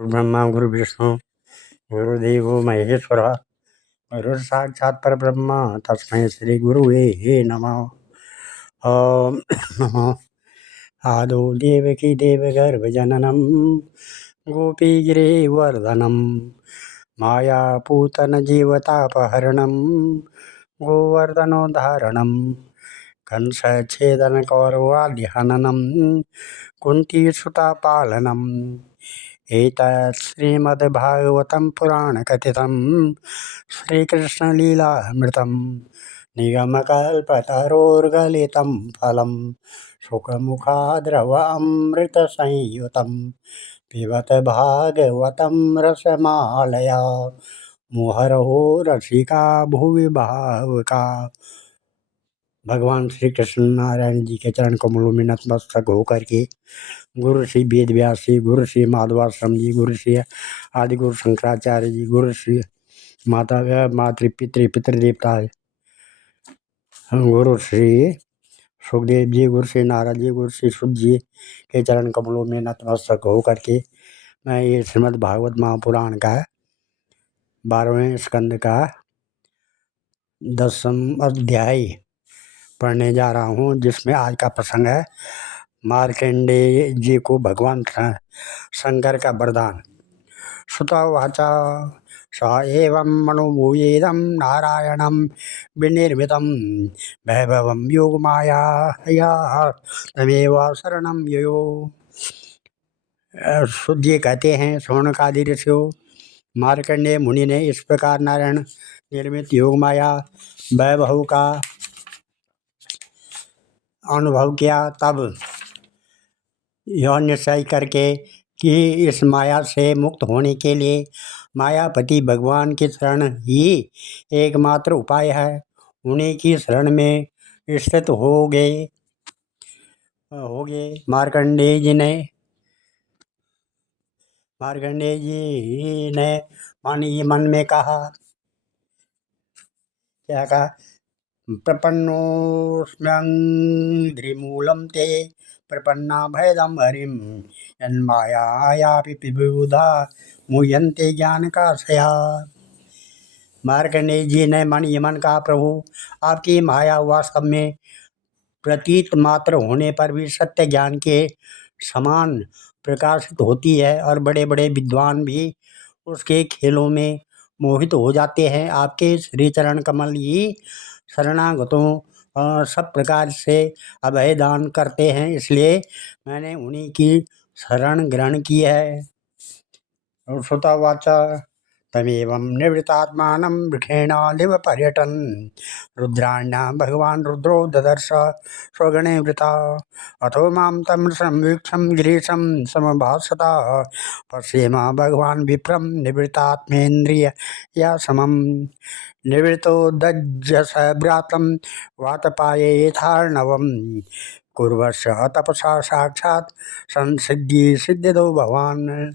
ब्रह्मा गुरु विष्णु गुरुदेवो महेश्वर गुरु साक्षात् परब्रह्म तस्मै श्री गुरुवे नमः। ओम नमो आदो देवकी देवगर्भजननं गोपीगिरिवर्धनं मायापूतन जीवतापहरणं गोवर्धनोद्धारणं कंसच्छेदनकौरवाद्यहननं कुन्तीसुतापालनम् एतत् श्रीमद्भागवतं पुराणकथितं श्रीकृष्णलीलामृतं निगमकल्पतरोर्गलितं फलं सुखमुखाद्रवामृतसंयुतं पिबत भागवतं रसमालया मुहुरहो रसिका भुवि भावुका। भगवान श्री कृष्ण नारायण जी के चरण कमलों में नतमस्तक होकर के गुरु श्री वेद व्यास जी, गुरु श्री माधवाश्रम जी, गुरु श्री आदि गुरु शंकराचार्य जी, गुरु श्री मातृ पितृदेवता, गुरु श्री सुखदेव जी, गुरु श्री नारद जी, गुरु श्री शुद्ध जी के चरण कमलों में नतमस्तक होकर के मैं ये श्रीमद् भागवत महापुराण का 12वें स्कंद का 10वां अध्याय पढ़ने जा रहा हूँ, जिसमें आज का प्रसंग है मार्कंडेय जी को भगवान शंकर का वरदान। श्रुतवाचा स एवं मनोभूयेदं नारायणं विनिर्मितं वैभवं योगमाया तमेव शरणं यो। शुद्ध जी कहते हैं, शौनकादि ऋषियों, मार्कंडेय मुनि ने इस प्रकार नारायण निर्मित योगमाया वैभव का अनुभव किया। तब यह निश्चय करके कि इस माया से मुक्त होने के लिए मायापति भगवान की शरण ही एकमात्र उपाय है, उन्हीं की शरण में स्थित हो गए। मार्कंडेय जी ने मन में कहा, क्या कहा, प्रपन्नोऽस्म्यङ्घ्रिमूलं ते प्रपन्ना भयदं हरिं यन्मायायापि विबुधा मुह्यन्ते ज्ञान का सया। मार्कंडेय जी ने मन ही मन कहा, प्रभु आपकी माया वास्तव में प्रतीत मात्र होने पर भी सत्य ज्ञान के समान प्रकाशित होती है और बड़े बड़े विद्वान भी उसके खेलों में मोहित हो जाते हैं। आपके श्री चरण कमल ही शरणागतों सब प्रकार से अभय दान करते हैं, इसलिए मैंने उन्हीं की शरण ग्रहण की है। श्रुतवाचा तमेवं निवृत्तात्मानं वृक्षेणालिव पर्यटन् रुद्राण्यां भगवान् रुद्रो ददर्श स्वगणे वृता अथो मां तं संवीक्षं गिरीशं समभासता पश्येमा भगवान् विप्रं निवृत्तात्मेन्द्रिया समं निवृत्तो दज्जस व्रातं वातपाये यथार्णवं कुर्वश्च तपसा साक्षात् संसिद्धि सिद्धिदो भवान्।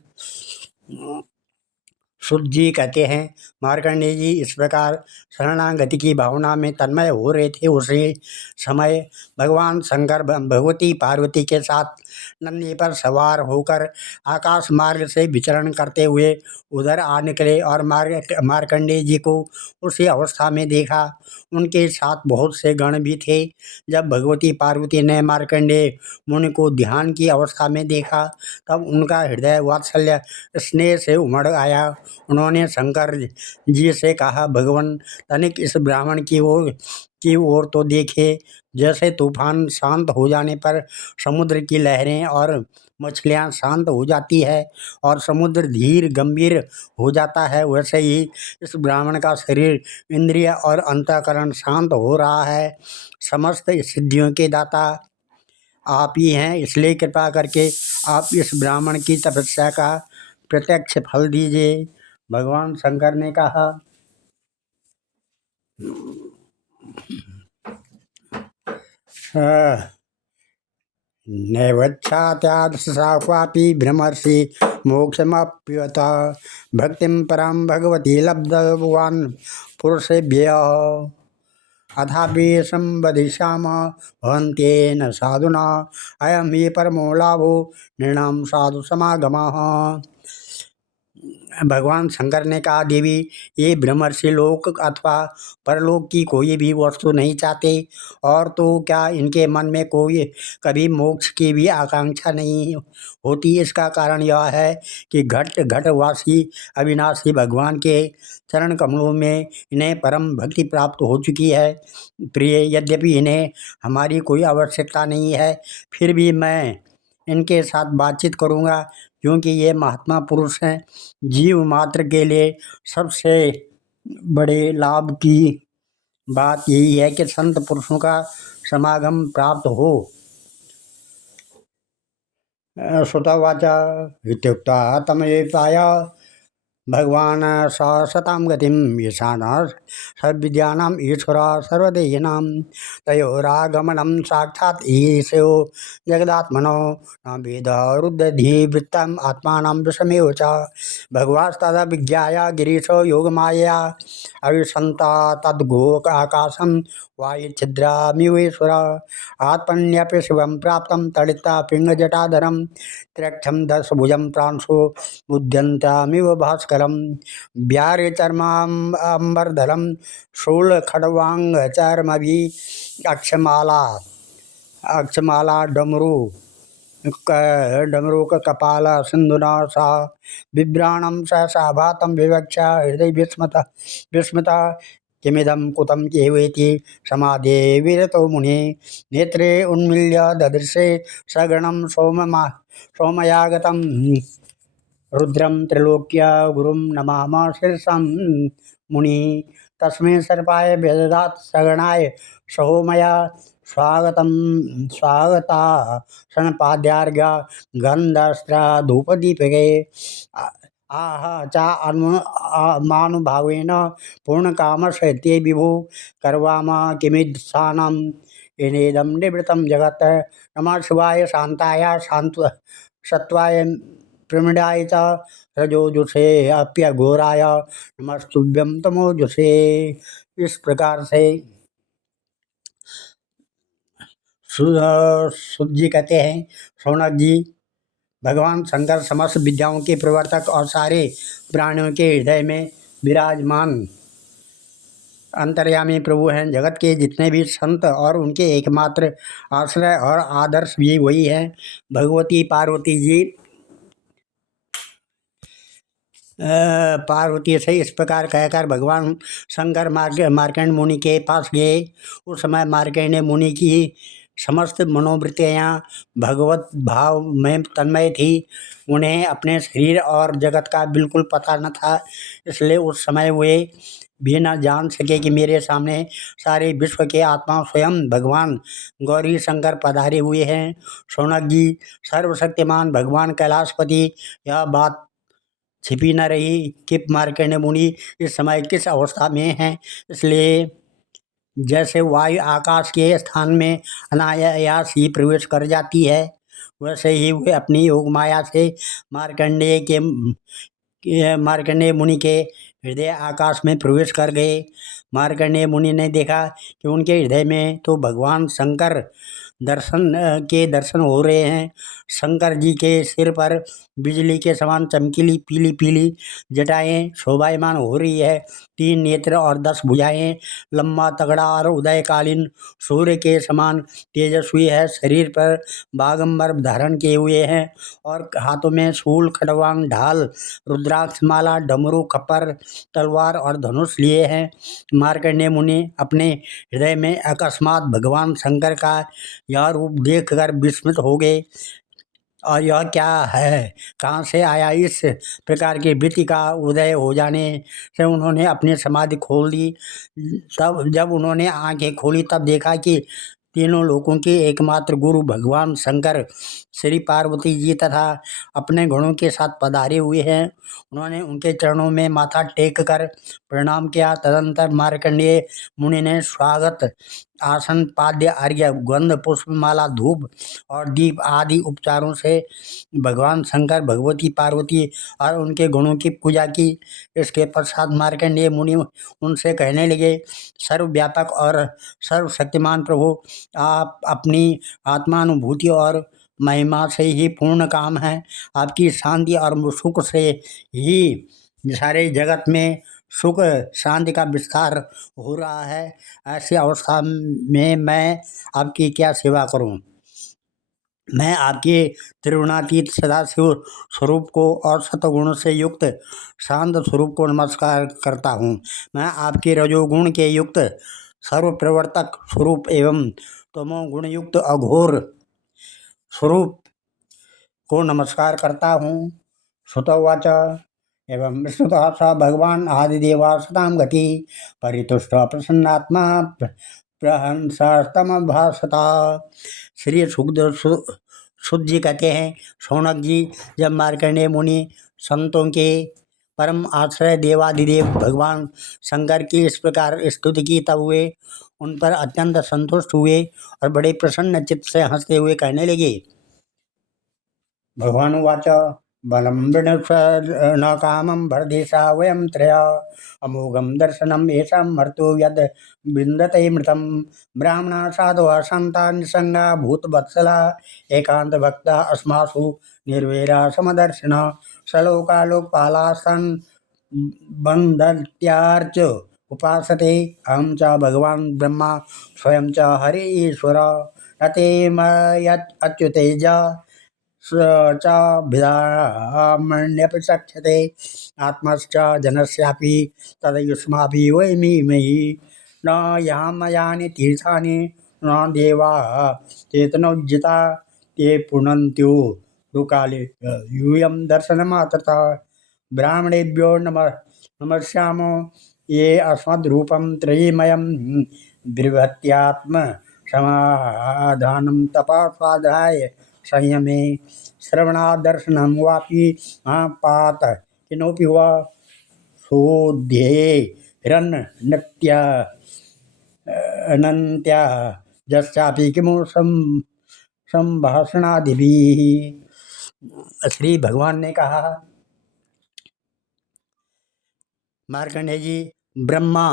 शुद्ध जी कहते हैं, मार्कंडेय जी इस प्रकार शरणागति की भावना में तन्मय हो रहे थे। उसी समय भगवान शंकर भगवती पार्वती के साथ नंदी पर सवार होकर आकाश मार्ग से विचरण करते हुए उधर आ निकले और मार्कंडेय जी को उसी अवस्था में देखा। उनके साथ बहुत से गण भी थे। जब भगवती पार्वती ने मार्कंडेय मुनि को ध्यान की अवस्था में देखा, तब उनका हृदय वात्सल्य स्नेह से उमड़ आया। उन्होंने शंकर जी से कहा, भगवान तनिक इस ब्राह्मण की ओर तो देखे। जैसे तूफान शांत हो जाने पर समुद्र की लहरें और मछलियां शांत हो जाती है और समुद्र धीर गंभीर हो जाता है, वैसे ही इस ब्राह्मण का शरीर, इंद्रिय और अंतःकरण शांत हो रहा है। समस्त सिद्धियों के दाता आप ही हैं, इसलिए कृपा करके आप इस ब्राह्मण की तपस्या का प्रत्यक्ष फल दीजिए। भगवान शंकर ने कहा, नैवच्छात्यादशाक्वापि भ्रमर्षि मोक्षमप्युत भक्तिं परां भगवती लब्धवान् पुरुषेभ्यः अथापि संवदिष्यामः भवन्त्येन साधुना अयं हि परमो लाभो नृणां साधु समागमः। भगवान शंकर ने कहा, देवी, ये ब्रह्मर्षि लोक अथवा परलोक की कोई भी वस्तु नहीं चाहते, और तो क्या इनके मन में कोई कभी मोक्ष की भी आकांक्षा नहीं होती। इसका कारण यह है कि घट घटवासी अविनाशी भगवान के चरण कमलों में इन्हें परम भक्ति प्राप्त हो चुकी है। प्रिय, यद्यपि इन्हें हमारी कोई आवश्यकता नहीं है, फिर भी मैं इनके साथ बातचीत करूँगा, क्योंकि ये महात्मा पुरुष हैं। जीव मात्र के लिए सबसे बड़े लाभ की बात यही है कि संत पुरुषों का समागम प्राप्त हो। श्रुतवाच इत्युक्त्वा तमेपाय भगवान स सतां गतिम ईशानः सर्वविद्यानाम् ईश्वरः सर्वदेहिनां तयोरागमनं साक्षात् ईशो जगदात्मनो न वेद रुद्धधिवृत्तम् आत्मानं विषमेव च भगवास्तदा विज्ञाय गिरीशो योगमायया अविसन्ता तद्गोकाकाशं वायुच्छिद्रामिवेश्वर आत्मन्यपि शिवं प्राप्तं तडिता पिङ्गजटाधरं त्र्यक्षं दशभुजं प्रांशो मुद्यन्तामिव भास्करं व्यारिचर्माम्बरधरं शूलखड्वाङ्गचर्मभि अक्षमाला डमरू का कपाल सिंधुना सा बिभ्राणम सहसा भातम विवक्ष हृदय विस्मता किमिदं कुतं केवेति समाधे विरतो मुनि नेत्रे उन्मील्य ददृशे सगणं सोमयागतं रुद्रम त्रैलोक्य गुरुम नमाम शीर्षम मुनि तस्मै सर्पाय व्यदधात् सगणाय सहोमया स्वागतम स्वागता सनपाद्यार्घ्य गंधस्त्र धूपदीपके आह चा मानुभावेन पूर्णकामशैत्ये विभु करवाम किमित्सानम् इनेदं निवृत्तं जगत् नमः शिवाय शांताय सत्वाय प्रमिडाय च रजोजुषे अप्यघोराय नमस्तुभ्यं तमोजुषे। इस प्रकार से सुध जी कहते हैं, शौनक जी, भगवान शंकर समस्त विद्याओं के प्रवर्तक और सारे प्राणियों के हृदय में विराजमान अंतर्यामी प्रभु हैं। जगत के जितने भी संत और उनके एकमात्र आश्रय और आदर्श भी वही हैं। भगवती पार्वती जी पार्वती से इस प्रकार कहकर भगवान शंकर मार्कंड मुनि के पास गए। उस समय मार्कंडेय मुनि की समस्त मनोवृत्तियाँ भगवत भाव में तन्मय थी। उन्हें अपने शरीर और जगत का बिल्कुल पता न था, इसलिए उस समय वे भी न जान सके कि मेरे सामने सारे विश्व के आत्मा स्वयं भगवान गौरी शंकर पधारे हुए हैं। शौनक जी, सर्वशक्तिमान भगवान कैलाशपति यह बात छिपी न रही कि मार्कंडेय मुनि इस समय किस अवस्था में हैं। इसलिए जैसे वायु आकाश के स्थान में अनायास ही प्रवेश कर जाती है, वैसे ही वे अपनी योग माया से मार्कंडेय मुनि के हृदय आकाश में प्रवेश कर गए। मार्कंडेय मुनि ने देखा कि उनके हृदय में तो भगवान शंकर दर्शन हो रहे हैं। शंकर जी के सिर पर बिजली के समान चमकीली पीली पीली जटाएं शोभायमान हो रही है। 3 नेत्र और 10 भुजाएं, लंबा तगड़ा और उदयकालीन सूर्य के समान तेजस्वी है। शरीर पर बागंबर धारण किए हुए हैं और हाथों में शूल, खड़वांग, ढाल, रुद्राक्ष माला, डमरू, खप्पर, तलवार और धनुष लिए हैं। मार्कंडेय मुनि अपने हृदय में अकस्मात भगवान शंकर का यह रूप देखकर विस्मित हो गए। और यह क्या है, कहाँ से आया? इस प्रकार की वृत्ति का उदय हो जाने से उन्होंने अपनी समाधि खोल दी। तब जब उन्होंने आंखें खोली तब देखा कि तीनों लोकों के एकमात्र गुरु भगवान शंकर श्री पार्वती जी तथा अपने गणों के साथ पधारे हुए हैं। उन्होंने उनके चरणों में माथा टेक कर प्रणाम किया। तदंतर मार्कंडेय मुनि ने स्वागत आसन, पाद्य, अर्घ्य, गंध, पुष्पमाला, धूप और दीप आदि उपचारों से भगवान शंकर, भगवती पार्वती और उनके गुणों की पूजा की। इसके पश्चात मार्कंडेय मुनि उनसे कहने लगे, सर्वव्यापक और सर्वशक्तिमान प्रभु, आप अपनी आत्मानुभूति और महिमा से ही पूर्ण काम हैं। आपकी शांति और सुख से ही सारे जगत में सुख शांति का विस्तार हो रहा है। ऐसी अवस्था में मैं आपकी क्या सेवा करूं? मैं आपके त्रिगुणातीत सदाशिव स्वरूप को और सतगुण से युक्त शांत स्वरूप को नमस्कार करता हूँ। मैं आपके रजोगुण के युक्त सर्व प्रवर्तक स्वरूप एवं तमोगुण युक्त अघोर स्वरूप को नमस्कार करता हूँ। श्रुतवाच एवं विस्तुतः स भगवान आदिदेवा सताम गति परितुष्ट प्रसन्नात्मा प्रहंसतम भाषता। श्री सुखदेव सुद जी कहते हैं, शौनक जी, जब मार्कंडेय मुनि संतों के परम आश्रय देवादिदेव भगवान शंकर की इस प्रकार स्तुति की, तब वे उन पर अत्यंत संतुष्ट हुए और बड़े प्रसन्न चित्त से हंसते हुए कहने लगे। भगवान उवाच बलं वृणुष न कामं भरदेशा वयं त्रया अमोघं दर्शनम् येषां मर्त्यो यद् विन्दते मृतं। ब्राह्मणा साधवः सन्ता निसङ्गा भूतवत्सला एकान्तभक्ता अस्मासु निर्वैरा समदर्शिना सलोका लोकपालास्तन् वन्दत्यार्च उपासते। अहं च भगवान् ब्रह्मा स्वयं च हरि ईश्वर न ते अच्युतेज च भिदामण्यपि शक्यते आत्मश्च जनस्यापि तदयुष्मापि वयमिमहि न यामयानि तीर्थानि न देवा चेतनोज्जिता ते पुनन्त्यो लोकाले यूयं दर्शनमात्रतः। ब्राह्मणेभ्यो नमस्यामो ये अस्मद्रूपं त्रयीमयं बिभर्त्यात्म समाधानं तपः स्वाध्याय संयमे श्रवणादर्शनं वापि महापात किनोपि वा शोध्येरन्नत्या अनन्त्या यस्यापि किमु संभाषणादिभिः। श्री भगवान ने कहा, मार्कंडेय जी, ब्रह्मा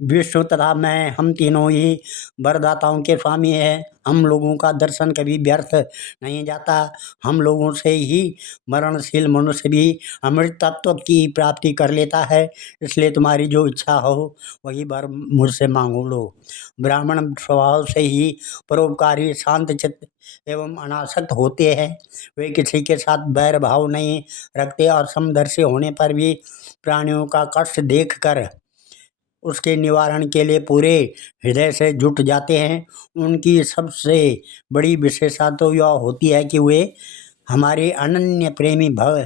विष्णु तथा मैं, हम तीनों ही वरदाताओं के स्वामी हैं। हम लोगों का दर्शन कभी व्यर्थ नहीं जाता। हम लोगों से ही मरणशील मनुष्य भी अमृत तत्व की प्राप्ति कर लेता है। इसलिए तुम्हारी जो इच्छा हो वही वर मुझसे मांगो लो। ब्राह्मण स्वभाव से ही परोपकारी, शांत चित्त एवं अनासक्त होते हैं। वे किसी के साथ बैर भाव नहीं रखते और समदर्शी होने पर भी प्राणियों का कष्ट देखकर उसके निवारण के लिए पूरे हृदय से जुट जाते हैं। उनकी सबसे बड़ी विशेषता तो यह होती है कि वे हमारे अनन्य प्रेमी भव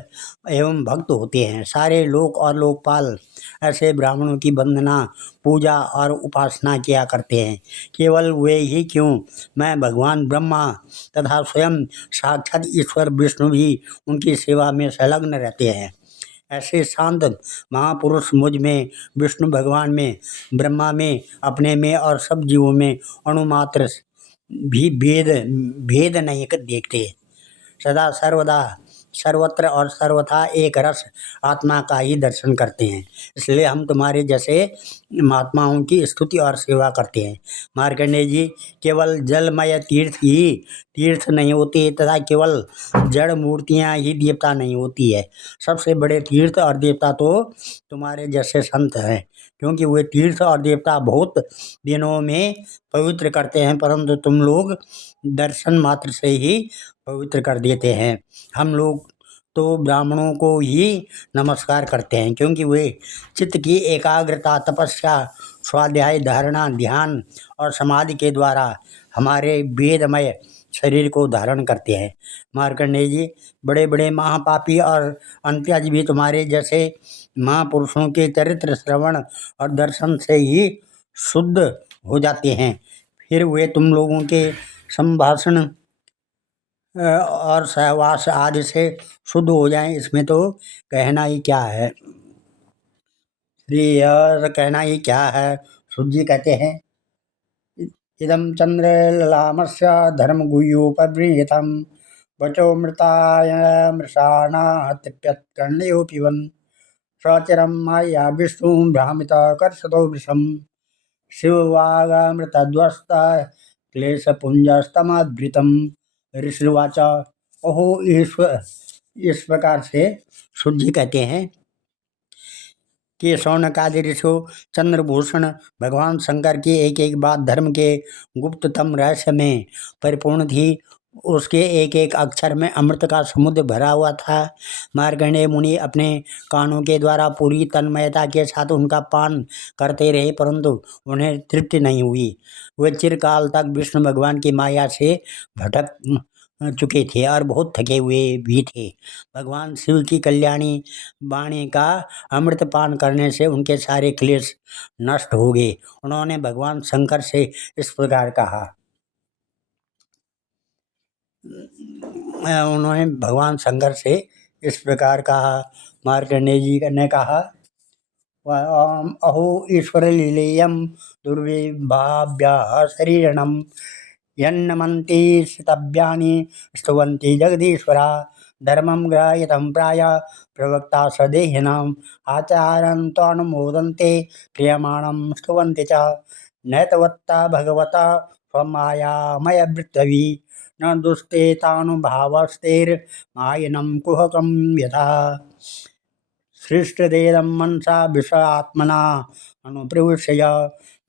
एवं भक्त होते हैं। सारे लोक और लोकपाल ऐसे ब्राह्मणों की वंदना, पूजा और उपासना किया करते हैं। केवल वे ही क्यों, मैं भगवान ब्रह्मा तथा स्वयं साक्षात ईश्वर विष्णु भी उनकी सेवा में संलग्न रहते हैं। ऐसे शांत महापुरुष मुझ में, विष्णु भगवान में, ब्रह्मा में, अपने में और सब जीवों में अणुमात्र भी भेद भेद नहीं देखते। सदा सर्वदा सर्वत्र और सर्वथा एक रस आत्मा का ही दर्शन करते हैं। इसलिए हम तुम्हारे जैसे महात्माओं की स्तुति और सेवा करते हैं। मार्कंडेय जी, केवल जलमय तीर्थ ही तीर्थ नहीं होते तथा केवल जड़ मूर्तियां ही देवता नहीं होती है। सबसे बड़े तीर्थ और देवता तो तुम्हारे जैसे संत हैं, क्योंकि वे तीर्थ और देवता बहुत दिनों में पवित्र करते हैं, परंतु तुम लोग दर्शन मात्र से ही पवित्र कर देते हैं। हम लोग तो ब्राह्मणों को ही नमस्कार करते हैं, क्योंकि वे चित्त की एकाग्रता, तपस्या, स्वाध्याय, धारणा, ध्यान और समाधि के द्वारा हमारे वेदमय शरीर को धारण करते हैं। मार्कंडेय जी, बड़े बड़े महापापी और अंत्यज भी तुम्हारे जैसे महापुरुषों के चरित्र श्रवण और दर्शन से ही शुद्ध हो जाते हैं। फिर वे तुम लोगों के संभाषण और सहवास आदि से शुद्ध हो जाएं, इसमें तो कहना ही क्या है। श्री और कहना ही क्या है। शुद्ध जी कहते हैं, इदं चंद्रलामस्य धर्म गुह्योपबृहतं वचो मृताय मृषाणा तृप्यत् कर्णयो पिबन् सचिरं माया विष्णु भ्रामित कर्षतो वृषं शिववागमृतध्वस्त क्लेशपुंजस्तमाद्भृतं। ऋषिवाच, ओहो ईश्वर, इस प्रकार से शुद्ध जी कहते हैं, कि शौनकादि ऋषियों चंद्रभूषण भगवान शंकर की एक एक बात धर्म के गुप्ततम रहस्य में परिपूर्ण थी। उसके एक एक अक्षर में अमृत का समुद्र भरा हुआ था। मार्कंडेय मुनि अपने कानों के द्वारा पूरी तन्मयता के साथ उनका पान करते रहे, परंतु उन्हें तृप्ति नहीं हुई। वे चिरकाल तक विष्णु भगवान की माया से भटक चुके थे और बहुत थके हुए भी थे। भगवान शिव की कल्याणी वाणी का अमृत पान करने से उनके सारे क्लेश नष्ट हो गए। उन्होंने भगवान शंकर से इस प्रकार कहा उन्होंने भगवान शंकर से इस प्रकार कहा मार्कंडेय जी ने कहा अहो ईश्वर लीलेयम दुर्विभाव्या शरीरणम यन्नमन्ति स्तव्यानि स्तुवन्ति जगदीश्वरा धर्मं ग्राह्यतं प्राय प्रवक्ता सदेहिनाम् आचारं त्वनुमोदन्ते क्रियमाणं स्तुवन्ति च नैतवत्ता भगवता स्वमायामयवृत्तवी न दुस्ते तानुभावस्तेर्मायनं कुहकं यथा सृष्टदेदं मनसा विश्वात्मना अनुप्रविश्य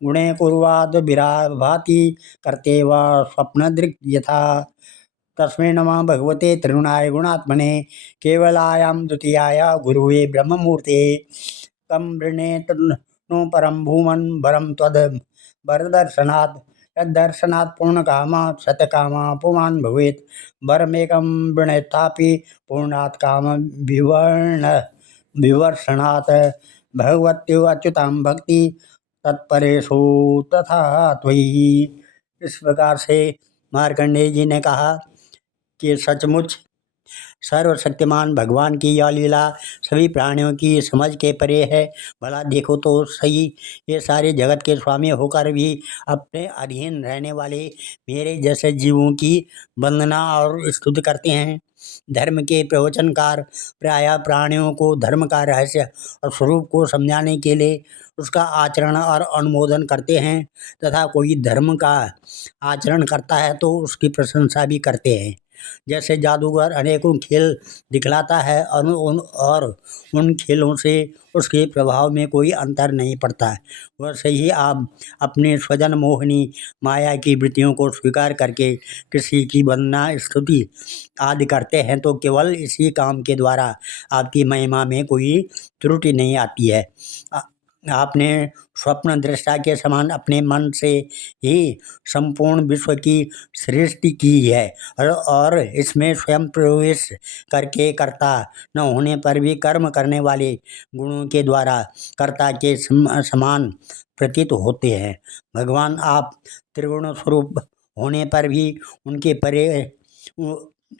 गुणे कुर्वाद विराभाति कर्ते वा स्वप्नदृक् यथा तस्मै नमः भगवते त्रिगुणाय गुणात्मने केवलायां द्वितीयाय गुरुवे ब्रह्ममूर्ते तं वृणेत नो परं भूमन् वरं त्वद् वरदर्शनात् यद्दर्शनात् पूर्णकामा सत्यकामा पुमान् भवेत् वरमेकं वृणेत्थापि पूर्णात् काम विवर्षणात् भगवत्यो अच्युतां भक्ति तत्परेषु तथा त्वयि। इस प्रकार से मार्कंडेय जी ने कहा कि सचमुच सर्वशक्तिमान भगवान की यह लीला सभी प्राणियों की समझ के परे है। भला देखो तो सही, ये सारे जगत के स्वामी होकर भी अपने अधीन रहने वाले मेरे जैसे जीवों की वंदना और स्तुति करते हैं। धर्म के प्रवचनकार प्रायः प्राणियों को धर्म का रहस्य और स्वरूप को समझाने के लिए उसका आचरण और अनुमोदन करते हैं, तथा कोई धर्म का आचरण करता है तो उसकी प्रशंसा भी करते हैं। जैसे जादूगर अनेकों खेल दिखलाता है और उन खेलों से उसके प्रभाव में कोई अंतर नहीं पड़ता है, वैसे ही आप अपने स्वजन मोहिनी माया की वृत्तियों को स्वीकार करके किसी की वंदना स्तुति आदि करते हैं तो केवल इसी काम के द्वारा आपकी महिमा में कोई त्रुटि नहीं आती है। आपने स्वप्न दृष्टा के समान अपने मन से ही संपूर्ण विश्व की सृष्टि की है और इसमें स्वयं प्रवेश करके कर्ता न होने पर भी कर्म करने वाले गुणों के द्वारा कर्ता के समान प्रतीत होते हैं। भगवान आप त्रिगुण स्वरूप होने पर भी उनके परे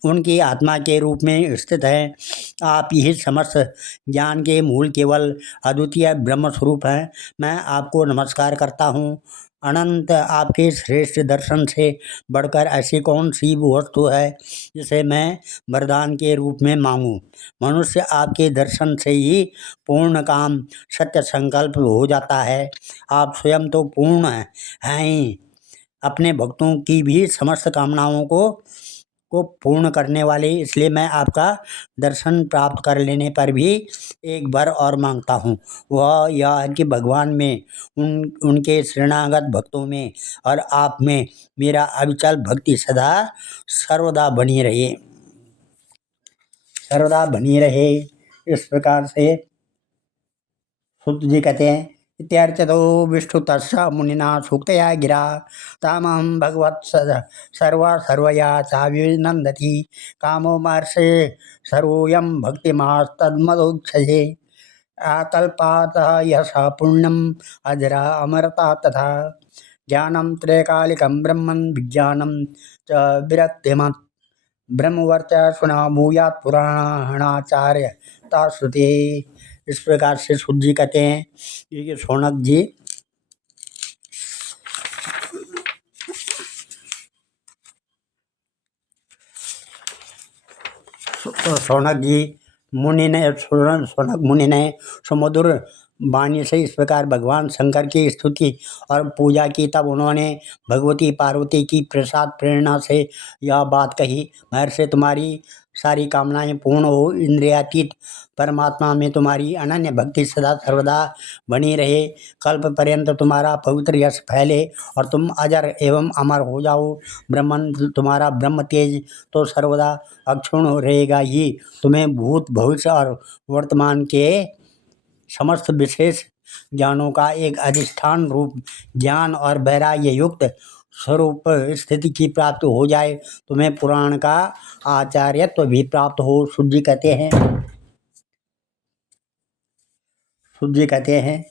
उनकी आत्मा के रूप में स्थित हैं। आप यही समस्त ज्ञान के मूल केवल अद्वितीय ब्रह्म स्वरूप हैं। मैं आपको नमस्कार करता हूँ। अनंत आपके श्रेष्ठ दर्शन से बढ़कर ऐसी कौन सी वस्तु है जिसे मैं वरदान के रूप में मांगूं। मनुष्य आपके दर्शन से ही पूर्ण काम सत्य संकल्प हो जाता है। आप स्वयं तो पूर्ण हैं ही, अपने भक्तों की भी समस्त कामनाओं को पूर्ण करने वाले, इसलिए मैं आपका दर्शन प्राप्त कर लेने पर भी एक बार और मांगता हूँ। वह यह है कि भगवान में उनके शरणागत भक्तों में और आप में मेरा अविचल भक्ति सदा सर्वदा बनी रहे। इस प्रकार से सूत जी कहते हैं इत्यर्चतो विष्णुतस्स मुनिना सूक्तया गिरा तामहं भगवत सर्वया चाभिनंदति कामो महर्षे सर्वोऽयं भक्तिमास्तद्मदोक्षजे आकल्पातः यश पुण्यम अजरा अमरता तथा ज्ञानं त्रैकालिकं ब्रह्मन् विज्ञानं च विरक्तिमत् ब्रह्मवर्चस्वना भूयात् पुराणाचार्यता श्रुते। इस प्रकार से सूत जी कहते हैं कि शौनक जी शौनक मुनि ने सुमधुर वाणी से इस प्रकार भगवान शंकर की स्तुति और पूजा की। तब उन्होंने भगवती पार्वती की प्रसाद प्रेरणा से यह बात कही, महर्षि तुम्हारी सारी कामनाएं पूर्ण हो, इंद्रियातीत परमात्मा में तुम्हारी अनन्य भक्ति सदा सर्वदा बनी रहे, कल्प पर्यंत तुम्हारा पवित्र यश फैले और तुम अजर एवं अमर हो जाओ। ब्रह्मन तुम्हारा ब्रह्म तेज तो सर्वदा अक्षुण्ण रहेगा ही। तुम्हें भूत भविष्य और वर्तमान के समस्त विशेष ज्ञानों का एक अधिष्ठान रूप ज्ञान और वैराग्य युक्त स्वरूप स्थिति की प्राप्ति हो जाए। तुम्हें पुराण का आचार्यत्व भी प्राप्त हो। सूत जी कहते हैं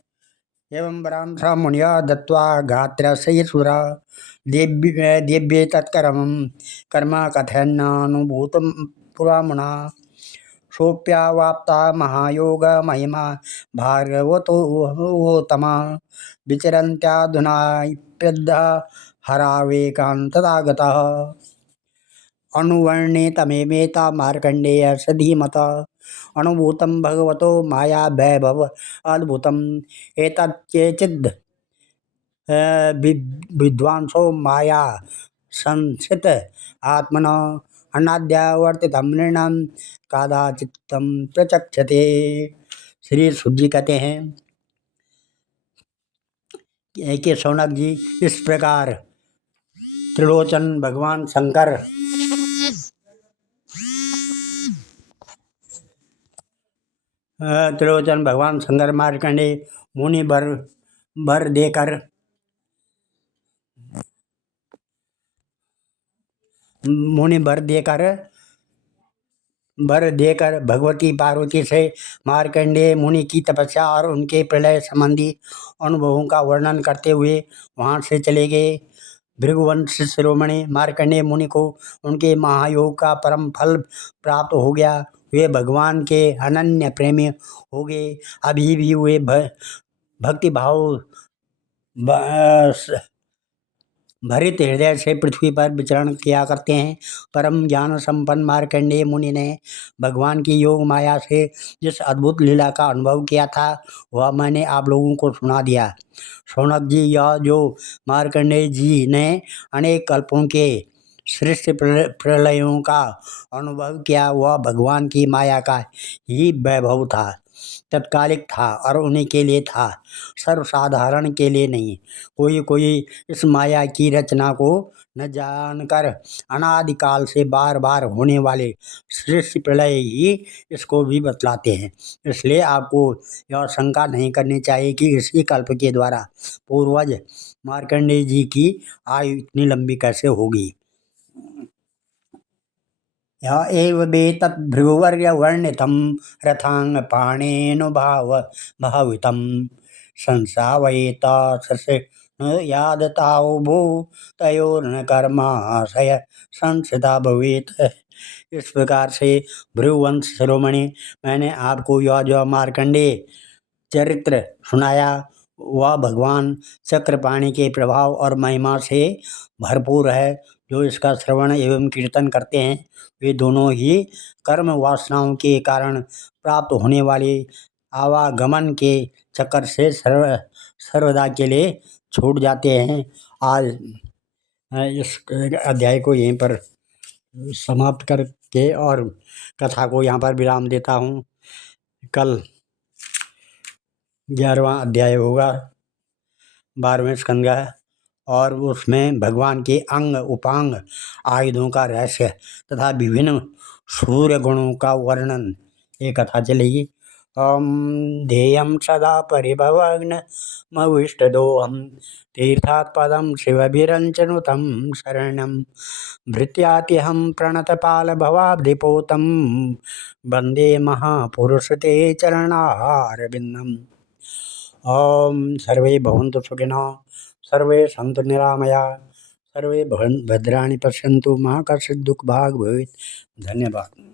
एवं वरांसा मुनिया दत्वा गात्रसयसुरा दिव्ये तत्कर्म कर्म कथयन्नानुभूतं पुरामुना सोप्यावाप्ता महायोग महिमा भार्गवतोत्तमा विचरन्त्याधुनाप्यद्ध हरावेकान्तदागतः अनुवर्णितमेता मार्कण्डेय सधीमता अनुभूतं भगवतो माया वैभव अद्भुतम् एतच्चेचिद् विद्वांसो माया संसित आत्मन अनाद्यावर्तितं नृणां कादाचित्तं प्रचक्षते। श्री सूत जी कहते हैं कि शौनक जी, इस प्रकार त्रिलोचन भगवान शंकर मार्कंडे मुनि वर देकर भगवती पार्वती से मार्कंडेय मुनि की तपस्या और उनके प्रलय संबंधी अनुभवों का वर्णन करते हुए वहाँ से चले गए। भृगुवंश शिरोमणि मार्कंडेय मुनि को उनके महायोग का परम फल प्राप्त हो गया। वे भगवान के अनन्य प्रेमी हो गए। अभी भी वे भक्ति भाव भरित हृदय से पृथ्वी पर विचरण किया करते हैं। परम ज्ञान संपन्न मार्कंडेय मुनि ने भगवान की योग माया से जिस अद्भुत लीला का अनुभव किया था वह मैंने आप लोगों को सुना दिया। शौनक जी, यह जो मार्कंडेय जी ने अनेक कल्पों के सृष्टि प्रलयों का अनुभव किया वह भगवान की माया का ही वैभव था, तत्कालिक था और उन्हीं के लिए था, सर्वसाधारण के लिए नहीं। कोई इस माया की रचना को न जानकर अनादिकाल से बार बार होने वाले सृष्टि प्रलय ही इसको भी बतलाते हैं। इसलिए आपको यह शंका नहीं करनी चाहिए कि इसी कल्प के द्वारा पूर्वज मार्कंडेय जी की आयु इतनी लंबी कैसे होगी। य एव वेतत् भृगुवर्य वर्णितं रथांग भावितं संसावयेत यादतावभू तयोर्न कर्माशय संसिता भवेत। इस प्रकार से भृगुवंश शिरोमणि, मैंने आपको यह जो मार्कंडेय चरित्र सुनाया वह भगवान चक्रपाणि के प्रभाव और महिमा से भरपूर है। जो इसका श्रवण एवं कीर्तन करते हैं वे दोनों ही कर्म वासनाओं के कारण प्राप्त होने वाले आवागमन के चक्कर से सर्वदा के लिए छूट जाते हैं। आज इस अध्याय को यहीं पर समाप्त करके और कथा को यहाँ पर विराम देता हूँ। कल 11वां अध्याय होगा, 12वें स्कंद का, और उसमें भगवान के अंग उपांग आयुधों का रहस्य तथा विभिन्न सूर्य गुणों का वर्णन ये कथा चलेगी। ओम ध्येयं सदा परिभवग्न मविष्टदोहम तीर्थात् पदं शिवभिरञ्चनुतं शरणं भृत्यात्यहं प्रणतपालभवाब्धिपोतं वन्दे महापुरुष ते चरणारविन्दम्। ओम सर्वे भवन्तु सुखिनः, सर्वे सन्तु निरामया, सर्वे भद्राणि पश्यन्तु मा कश्चित् दुःखभाग् भवेत्। धन्यवाद।